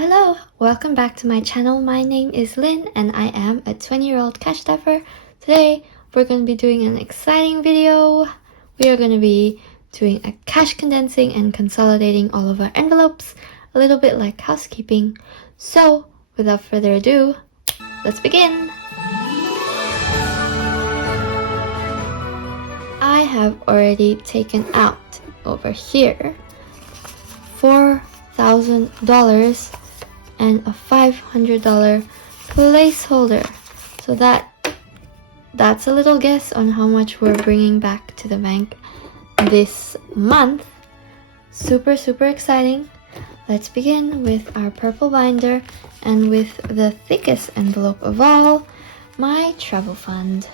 Hello! Welcome back to my channel. My name is Lynn and I am a 20-year-old cash staffer. Today we're going to be doing an exciting video. We are going to be doing a cash condensing and consolidating all of our envelopes, a little bit like housekeeping. So without further ado, let's begin! I have already taken out over here $4,000 and a $500 placeholder. So that's a little guess on how much we're bringing back to the bank this month. Super exciting. Let's begin with our purple binder and with the thickest envelope of all, my travel fund.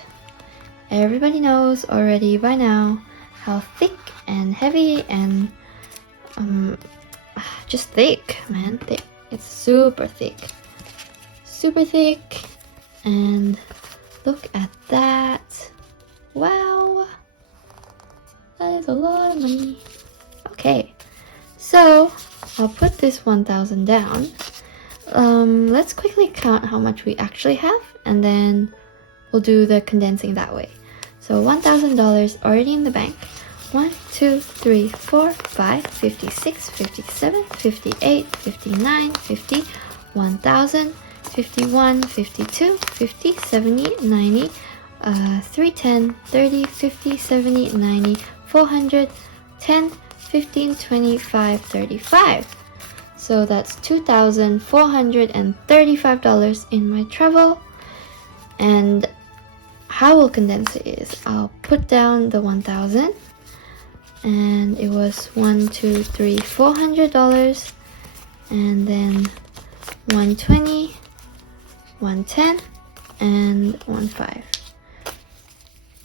Everybody knows already by now how thick and heavy and just thick, man, thick. It's super thick, and look at that. Wow, that is a lot of money. Okay, so I'll put this 1,000 down. Let's quickly count how much we actually have, and then we'll do the condensing that way. So $1,000 already in the bank. 1, 2, 3, 4, 5, 56, 57, 58, 59, 50, 1,000, 51, 52, 50, 70, 90, 310, 30, 50, 70, 90, 400, 10, 15, 25, 35. So that's $2,435 in my travel. And how we'll condense it is I'll put down the 1,000. And it was $400, and then 120, 110, and 15.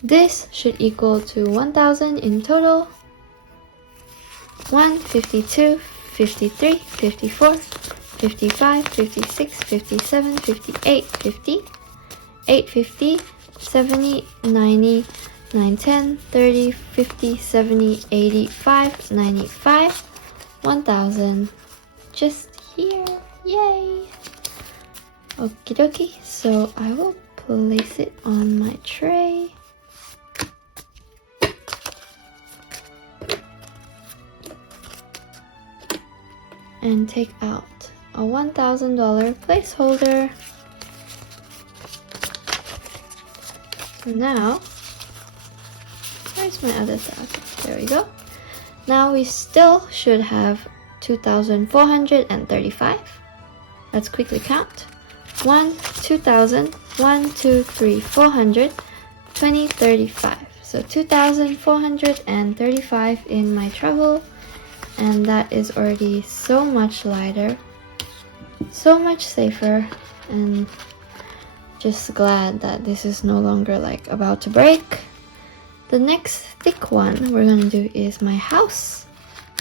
This should equal to 1,000 in total. 152, 53, 54, 55, 56, 57, 58, 50, 850, 70, 90, 9, 10, 30, 50, 70, 85, 95, 1,000 just here. Yay! Okie dokie, so I will place it on my tray. And take out a $1,000 placeholder. So now, where's my other 1,000? There we go. Now we still should have 2,435. Let's quickly count. 1, 2,000, 1, 2, 3, 400, 20, 35. So 2,435 in my travel, and that is already so much lighter, so much safer, and just glad that this is no longer like about to break. The next thick one we're going to do is my house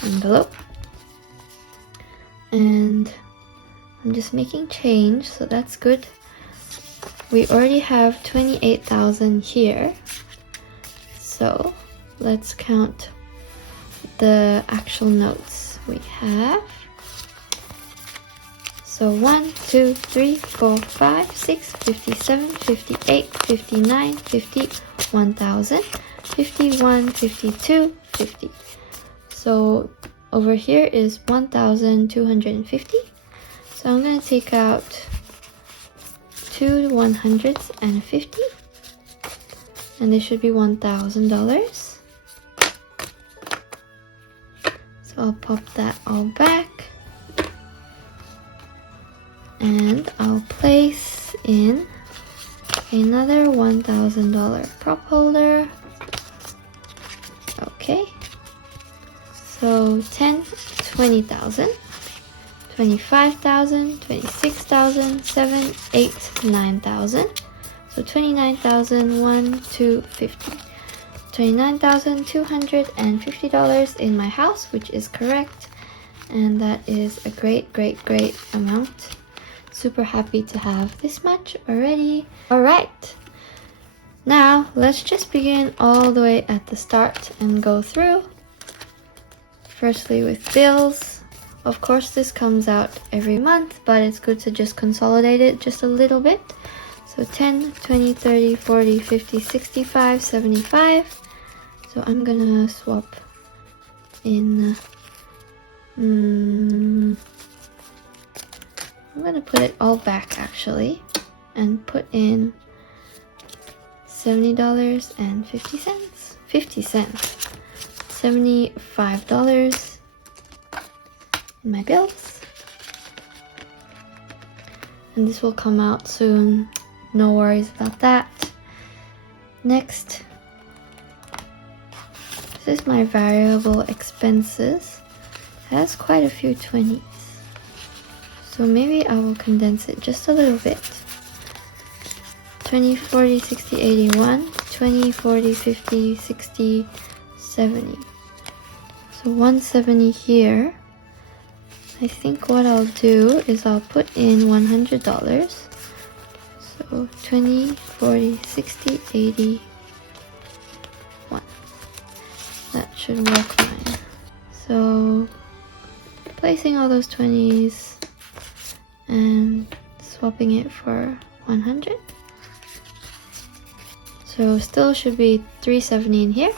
envelope. And I'm just making change, so that's good. We already have 28,000 here. So let's count the actual notes we have. So 1, 2, 3, 4, 5, 6, 57, 58, 59, 50, 1,000. 51, 52, 50. So over here is 1,250. So I'm going to take out 2 100s and 50. And this should be $1,000. So I'll pop that all back. And I'll place in another $1,000 prop holder. Okay, so 10, 20,000, 25,000, 26,000, 7, 8, 9,000. So 29,000, 1, 2, 50. $29,250 in my house, which is correct. And that is a great amount. Super happy to have this much already. Alright. Now, let's just begin all the way at the start and go through. Firstly with bills. Of course, this comes out every month, but it's good to just consolidate it just a little bit. So 10, 20, 30, 40, 50, 65, 75. So I'm gonna swap in, I'm gonna put it all back actually, and put in $70.50. 50 cents. $75 in my bills. And this will come out soon. No worries about that. Next, this is my variable expenses. It has quite a few 20s. So maybe I will condense it just a little bit. 20, 40, 60, 81. 20, 40, 50, 60, 70. So 170 here. I think what I'll do is I'll put in $100. So 20, 40, 60, 80, 1. That should work fine. So placing all those 20s and swapping it for 100. So still should be 370 in here.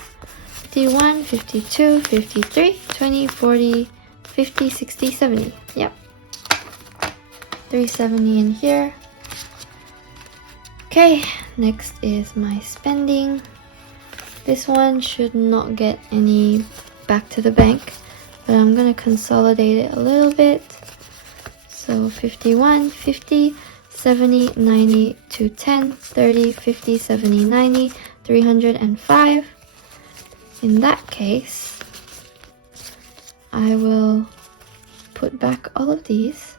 51, 52, 53, 20, 40, 50, 60, 70. Yep. 370 in here. Okay, next is my spending. This one should not get any back to the bank, but I'm gonna consolidate it a little bit. So 51, 50, 70, 90, 210, 30, 50, 70, 90, 305. In that case, I will put back all of these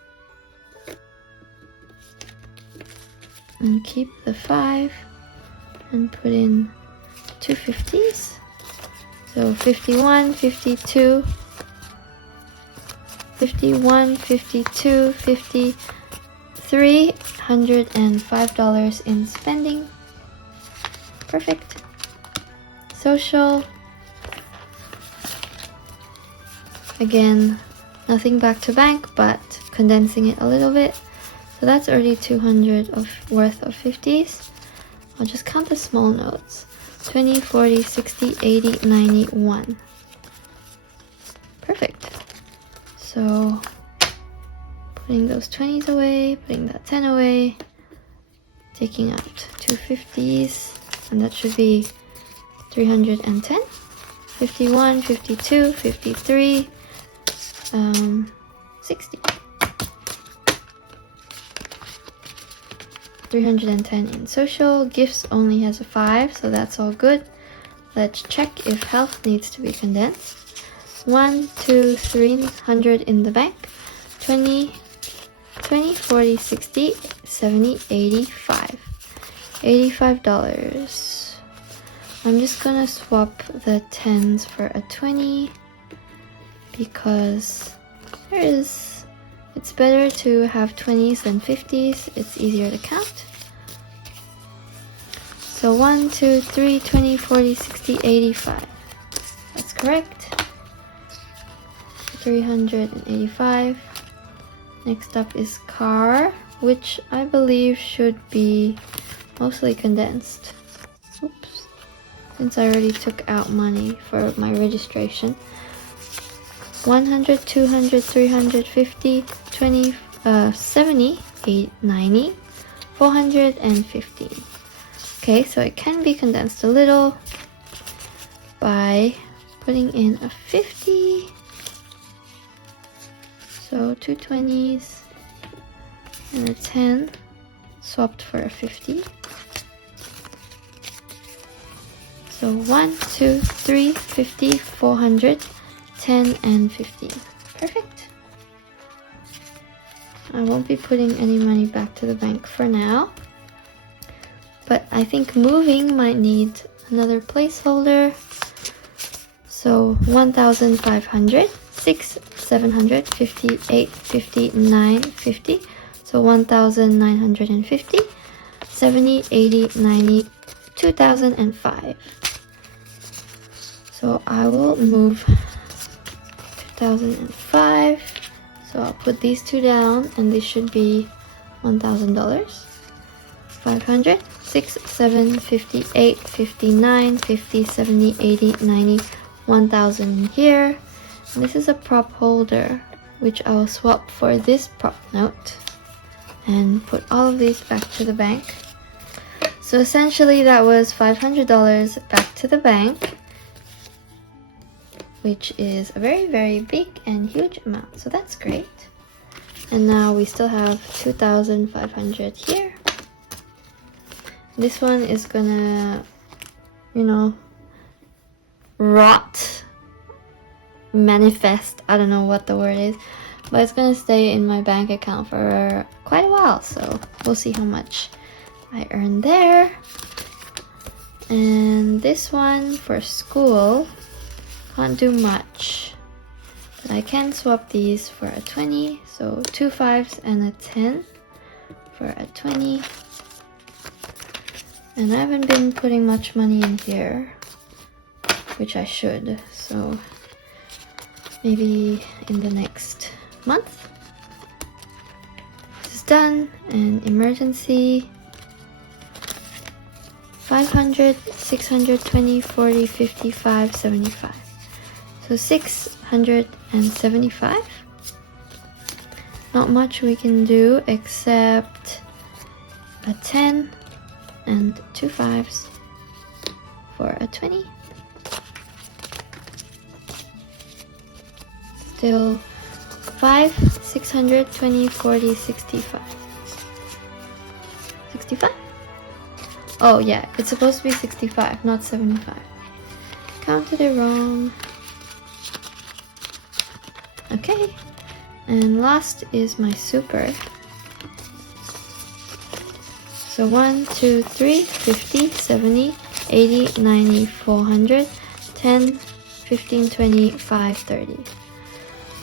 and keep the 5 and put in 2 50s. So 51, 52, 51, 52, 50, $305 in spending. Perfect. Social. Again, nothing back to bank, but condensing it a little bit. So that's already 200 worth of 50s. I'll just count the small notes. 20, 40, 60, 80, 90, 1. Perfect. So putting those 20s away, putting that 10 away, taking out 2 50s, and that should be 310. 51, 52, 53, 60. 310 in social. Gifts only has a 5, so that's all good. Let's check if health needs to be condensed. 1, 2, 300 in the bank. 20, 40, 60, 70, 85. $85. I'm just gonna swap the 10s for a 20 because it's better to have 20s than 50s. It's easier to count. So 1, 2, 3, 20, 40, 60, 85. That's correct. 385. Next up is car, which I believe should be mostly condensed. Oops. Since I already took out money for my registration. 100, 200, 350, 20, 70, 8, 90, 415. Okay, so it can be condensed a little by putting in a 50. So 2 20s and a 10 swapped for a 50. So 1, 2, 3, 50, 400, 10, and 15. Perfect. I won't be putting any money back to the bank for now. But I think moving might need another placeholder. So 1,500, 6, 700, 50, 8, 50, 9, 50. So 1,950, 70, 80, 90, 2,005. So I will move 2005 So I'll put these two down, and this should be $1,000. 500, 6, 7, 58, 59, 50, 70, 80, 90, 1,000 here. And this is a prop holder, which I will swap for this prop note and put all of these back to the bank. So essentially that was $500 back to the bank, which is a very, very big and huge amount. So that's great. And now we still have 2,500 here. This one is gonna, you know, rot, manifest, I don't know what the word is, but it's gonna stay in my bank account for quite a while, so we'll see how much I earn there. And this one for school, can't do much, but I can swap these for a 20, so 2 5s and a 10 for a 20. And I haven't been putting much money in here, which I should, so maybe in the next month. This is done. And emergency, 500, 620, 40, 55, 75. So 675. Not much we can do except a 10 and 2 5s for a 20. Still 5, 600, 20, 40, 65. 65? Oh yeah, it's supposed to be 65, not 75. Counted it wrong. Okay, and last is my super. So 1, 2, 3, 50, 70, 80, 90, 400, 10, 15, 20, 5, 30.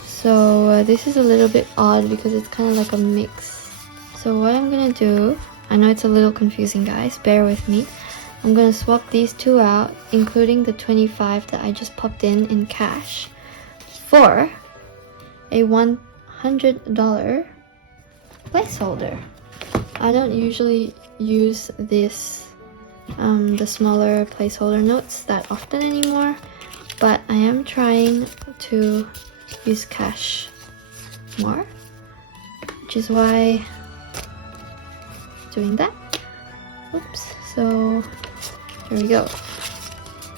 So this is a little bit odd because it's kind of like a mix. So what I'm gonna do, I know it's a little confusing guys, bear with me. I'm gonna swap these two out, including the 25 that I just popped in cash, for a $100 placeholder. I don't usually use this, the smaller placeholder notes that often anymore, but I am trying to use cash more, which is why I'm doing that. Oops, so here we go.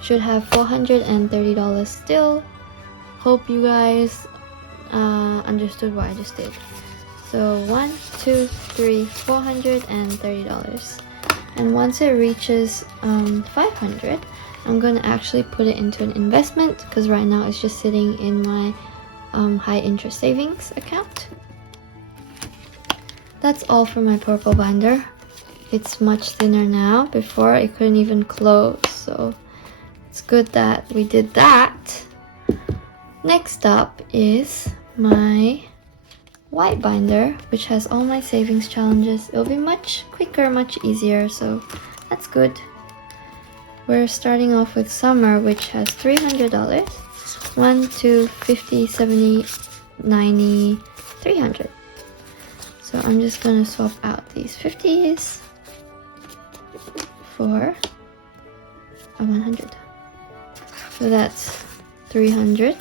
Should have $430 still. Hope you guys understood what I just did. So 1, 2, 3, $430. And once it reaches 500, I'm gonna actually put it into an investment because right now it's just sitting in my high interest savings account. That's all for my purple binder. It's much thinner now. Before it couldn't even close, so it's good that we did that. Next up is my white binder, which has all my savings challenges. It'll be much quicker, much easier, so that's good. We're starting off with summer, which has $300. 1, 2, 50, 70, 90, 300. So I'm just gonna swap out these 50s for a 100. So that's 300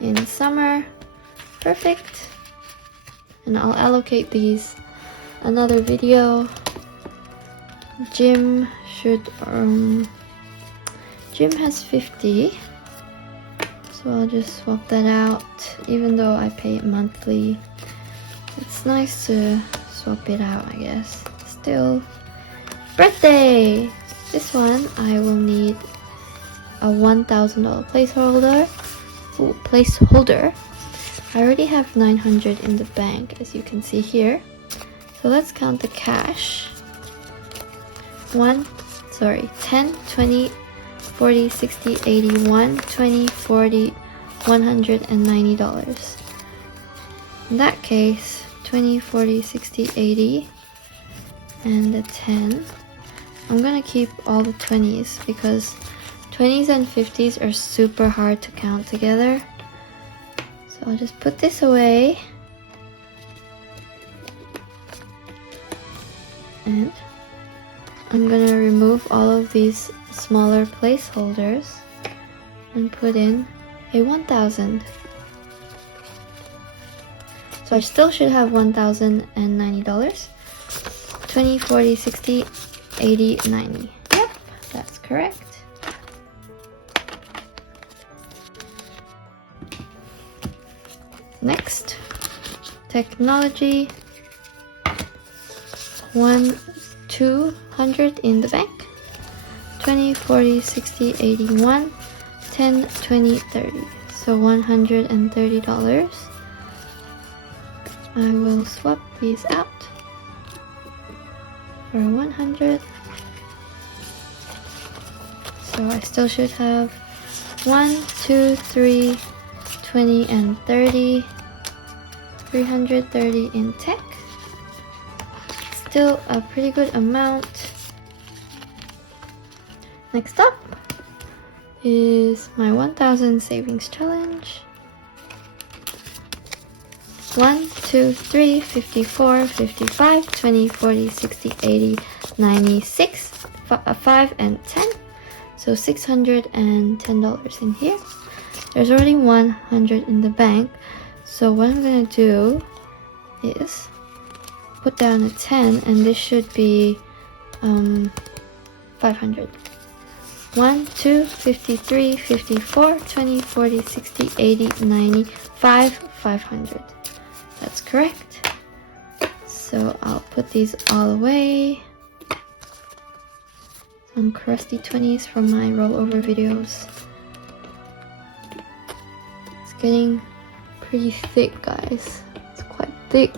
in summer. Perfect. And I'll allocate these another video. Gym should gym has 50, so I'll just swap that out. Even though I pay it monthly, it's nice to swap it out, I guess. Still, birthday. This one I will need a $1,000 placeholder. Ooh, placeholder. I already have 900 in the bank, as you can see here. So let's count the cash. 10, 20, 40, 60, 80, 120, 40, $190. In that case, 20, 40, 60, 80, and the 10. I'm gonna keep all the 20s because 20s and 50s are super hard to count together. So I'll just put this away. And I'm gonna remove all of these smaller placeholders and put in a 1,000. So I still should have $1,090. 20, 40, 60, 80, 90. Yep, that's correct. Next, technology. 200 in the bank. 20, 40, 60, 81, 10, 20, 30. So $130. I will swap these out for 100. So I still should have 1, 2, 3, 20 and 30. 330 in tech. Still a pretty good amount. Next up is my 1,000 savings challenge. 1, 2, 3, 54, 55, 20, 40, 60, 80, 96, 5 and 10. So $610 in here. There's already 100 in the bank. So what I'm gonna do is put down a 10, and this should be 500. 1, 2, 53, 54, 20, 40, 60, 80, 90, 500. That's correct. So I'll put these all away. Some crusty 20s from my rollover videos. It's getting pretty thick, guys. It's quite thick.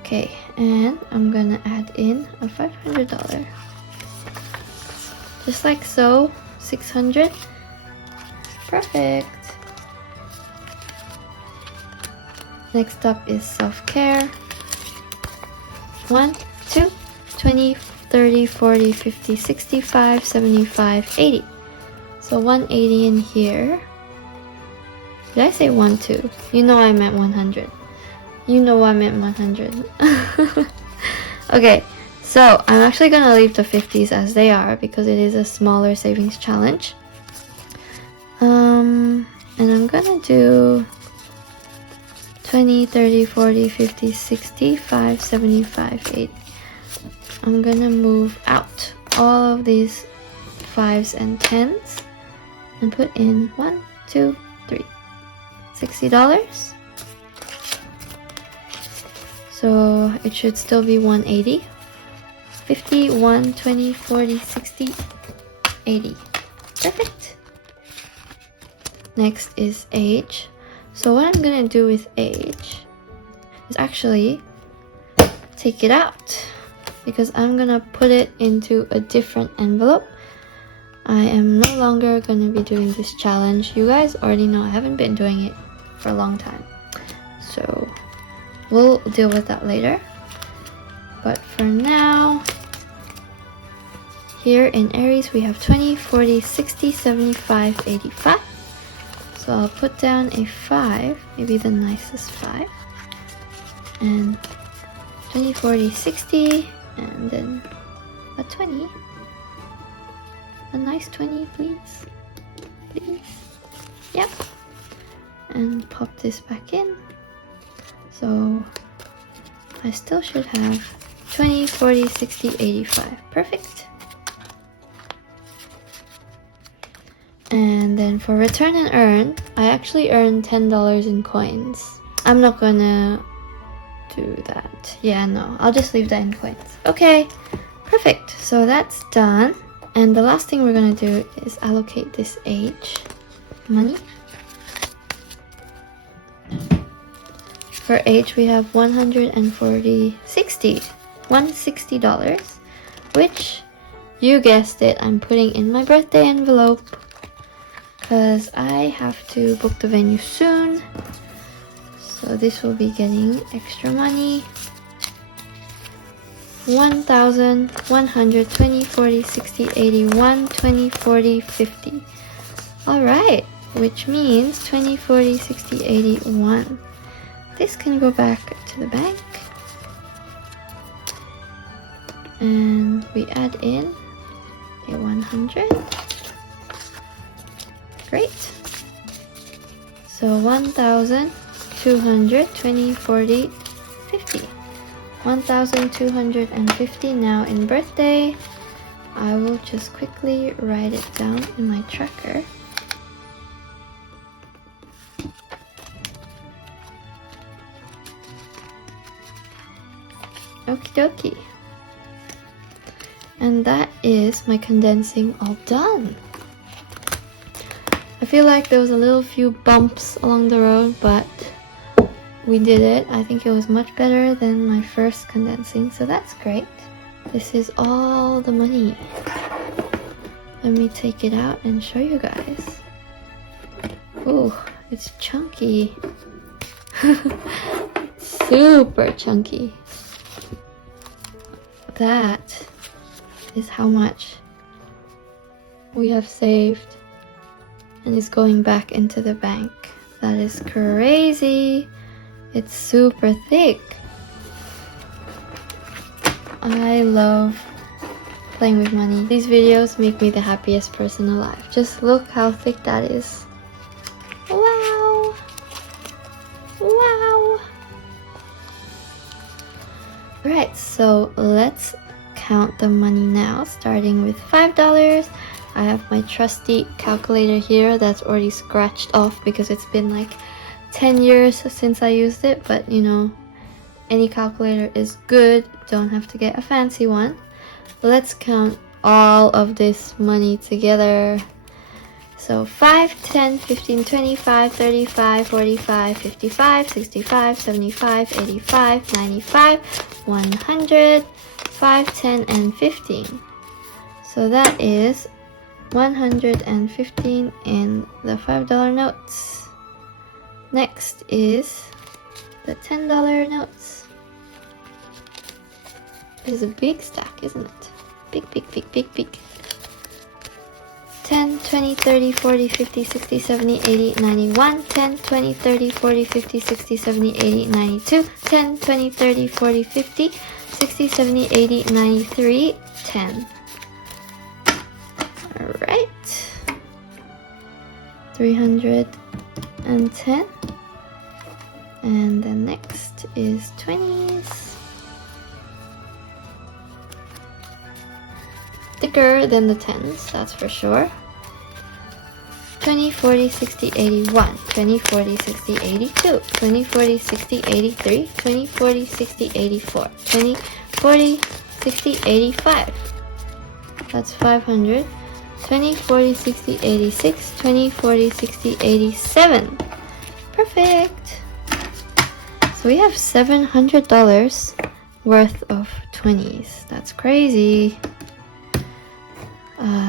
Okay, and I'm gonna add in a $500. Just like so, 600. Perfect. Next up is self-care. 1, 2, 20, 30, 40, 50, 65, 75, 80. So 180 in here. Did I say 1, 2? You know I meant 100. You know I meant 100. Okay, so I'm actually gonna leave the 50s as they are because it is a smaller savings challenge. And I'm gonna do 20, 30, 40, 50, 60, 5, 75, 80. I'm gonna move out all of these 5s and 10s and put in 1, 2, 3. $60. So it should still be 180. 50, 1, 20, 40, 60, 80. Perfect. Next is age. So what I'm gonna do with age is actually take it out because I'm gonna put it into a different envelope. I am no longer gonna be doing this challenge. You guys already know I haven't been doing it for a long time. So we'll deal with that later. But for now, here in Aries we have 20, 40, 60, 75, 85. So I'll put down a 5, maybe the nicest 5. And 20, 40, 60, and then a 20. A nice 20, please. Please. Yep. And pop this back in. So I still should have 20, 40, 60, 85. Perfect. And then for return and earn, I actually earned $10 in coins. I'm not gonna do that. Yeah, no, I'll just leave that in coins. Okay, perfect. So that's done. And the last thing we're gonna do is allocate this age money. For age, we have $160, which, you guessed it, I'm putting in my birthday envelope because I have to book the venue soon. So this will be getting extra money. 1,000, 100, 20, 40, 60, 80, 1, 20, 40, 50. Alright, which means 20, 40, 60, 80, 1. This can go back to the bank. And we add in a 100. Great. So 1,000, 200, 20, 40, 50. 1,250 now in birthday. I will just quickly write it down in my tracker. Okie dokie. And that is my condensing all done. I feel like there was a little few bumps along the road, but we did it. I think it was much better than my first condensing, so that's great. This is all the money. Let me take it out and show you guys. Ooh, it's chunky. Super chunky. That is how much we have saved and is going back into the bank. That is crazy. It's super thick. I love playing with money. These videos make me the happiest person alive. Just look how thick that is. Wow. Wow. Alright, so let's count the money now, starting with $5. I have my trusty calculator here that's already scratched off because it's been like 10 years since I used it, but you know, any calculator is good, don't have to get a fancy one. Let's count all of this money together. So 5, 10, 15, 25, 35, 45, 55, 65, 75, 85, 95, 100, 5, 10, and 15. So that is 115 in the $5 notes. Next is the $10 notes. This is a big stack, isn't it? Big, big, big, big, big. 10, 20, 30, 40, 50, 60, 70, 80, 91. 10, 20, 30, 40, 50, 60, 70, 80, 92. 10, 20, 30, 40, 50, 60, 70, 80, 93, 10. Alright. 310. And then next is 20s. Thicker than the 10s, that's for sure. 20, 40, 60, 81. 20, 40, 60, 82. 20, 40, 60, 83. 20, 40, 60, 84. 20, 40, 60, 85. That's 500. 20, 40, 60, 86. 20, 40, 60, 87. Perfect. So we have $700 worth of 20s. That's crazy.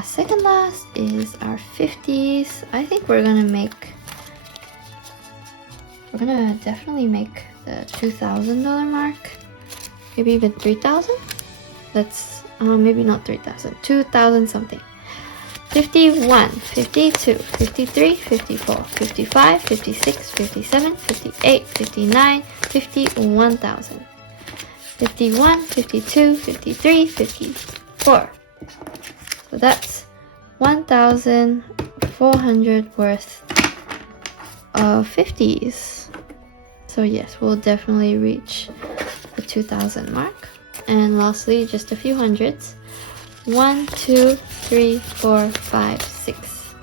Second last is our 50s. I think we're gonna definitely make the $2,000 mark. Maybe even 3,000? That's, maybe not 3,000, 2,000 something. 51, 52, 53, 54, 55, 56, 57, 58, 59, 51,000. 51, 52, 53, 54. So that's 1,400 worth of 50s. So yes, we'll definitely reach the 2,000 mark. And lastly, just a few hundreds. 1, 2, 3, 4, 5, 6.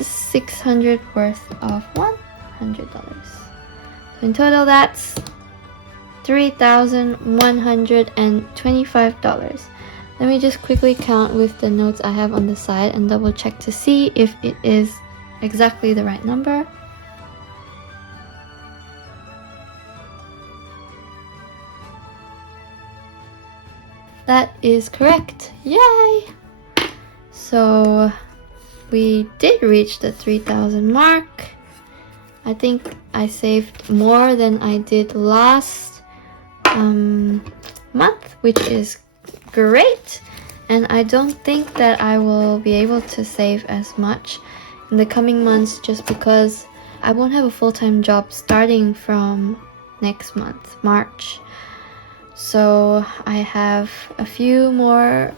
600 worth of $100. So in total, that's $3,125. Let me just quickly count with the notes I have on the side and double check to see if it is exactly the right number. That is correct. Yay! So we did reach the 3,000 mark. I think I saved more than I did last month, which is great. And I don't think that I will be able to save as much in the coming months, just because I won't have a full-time job starting from next month, March. So I have a few more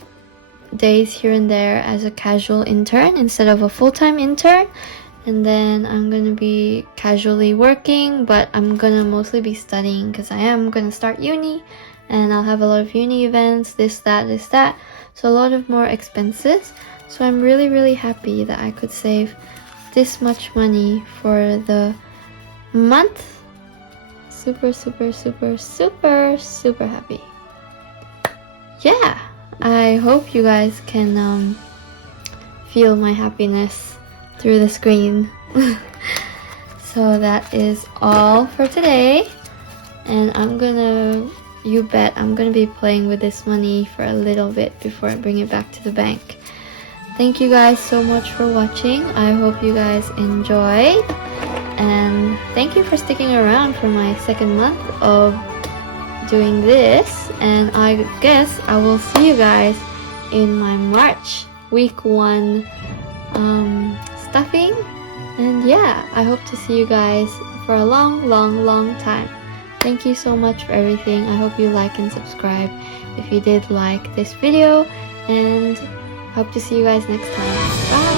days here and there as a casual intern instead of a full-time intern, and then I'm gonna be casually working, but I'm gonna mostly be studying because I am gonna start uni, and I'll have a lot of uni events, this, that, so a lot of more expenses. So I'm really happy that I could save this much money for the month. Super happy. Yeah, I hope you guys can feel my happiness through the screen. So that is all for today, and you bet I'm gonna be playing with this money for a little bit before I bring it back to the bank. Thank you guys so much for watching. I hope you guys enjoyed, and thank you for sticking around for my second month of doing this, and I guess I will see you guys in my March week 1 stuffing. And yeah, I hope to see you guys for a long time. Thank you so much for everything. I hope you like and subscribe if you did like this video, and hope to see you guys next time. Bye!